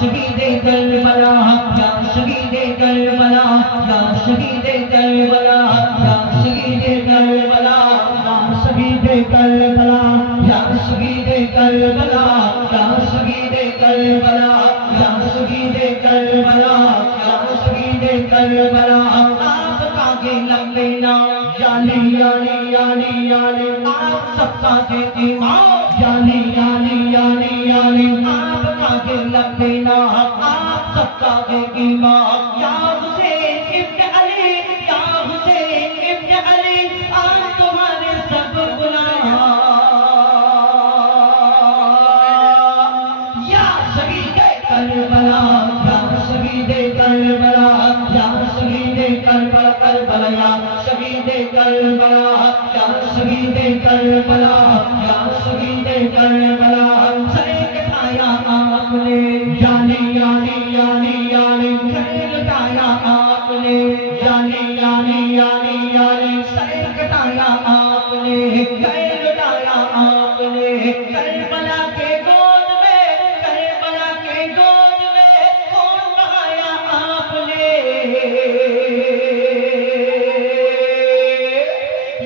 شہید کربلا یا شہید کربلا یا شہید کربلا یا شہید کربلا یا شہید کربلا یا شہید کربلا یا شہید کربلا یا شہید کربلا یا شہید کربلا آپ کا کے لمبے نام یعنی یعنی یعنی یعنی آپ سب کا کے امام یعنی یعنی یعنی یعنی آپ کا کے لمبے نام آپ سب کا کے امام یا حسین ابن علی یا حسین ابن علی آج تمہارے سب گناہ یا شہید کربلا یا شہید کربلا یا شہید کربلا کربلا یا شہید کربلا یا شہید کربلا یا شہید کربلا سر کٹایا آپ نے یعنی یعنی یعنی یعنی سر کٹایا آپ نے یعنی یعنی یعنی یعنی سر کٹایا آپ نے سر کٹایا آپ نے کربلا کے گود میں کربلا کے گود میں خون بہایا آپ نے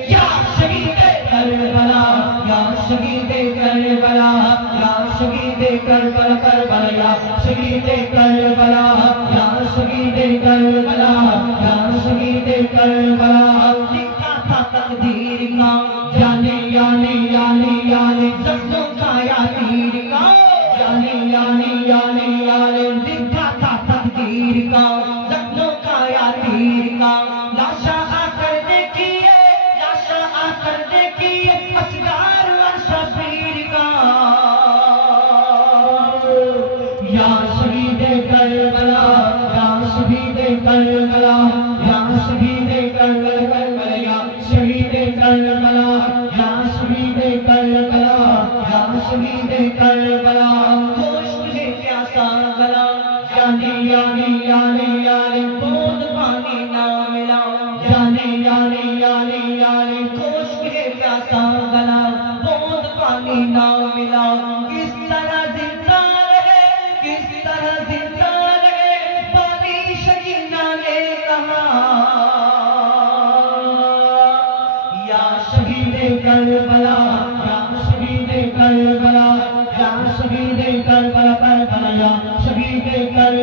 یا شہید کربلا یا شہید کربلا یا شہید کربلا کربلا یا شہید کربلا یا شہید کربلا یا شہید کربلا لکھا تھا تقدیر کا یعنی یعنی یعنی یعنی زخموں کا یا تیر کا یعنی یعنی یعنی یعنی لکھا تھا تقدیر کا زخموں کا یا تیر کا لاشا آ کر دیکھیے لاشا آ کر دیکھیے اسرار و شبیر کا یا شہید کربلا یا شہید کربلا یا شہید کربلا کربلا یا شہید کربلا یا شہید کربلا یا شہید کربلا ہوش مجھے پیاسا گلا یعنی یعنی یعنی یعنی بوند پانی نہ ملا یعنی یعنی یعنی یعنی ہوش مجھے پیاسا گلا بوند پانی نہ ملا کس طرح زندہ رہے کس طرح زندہ رہے پانی شکینہ نے کہا یا شہید کربلا یا شہید کربلا یا شہید کربلا کربلا یا شہید کربلا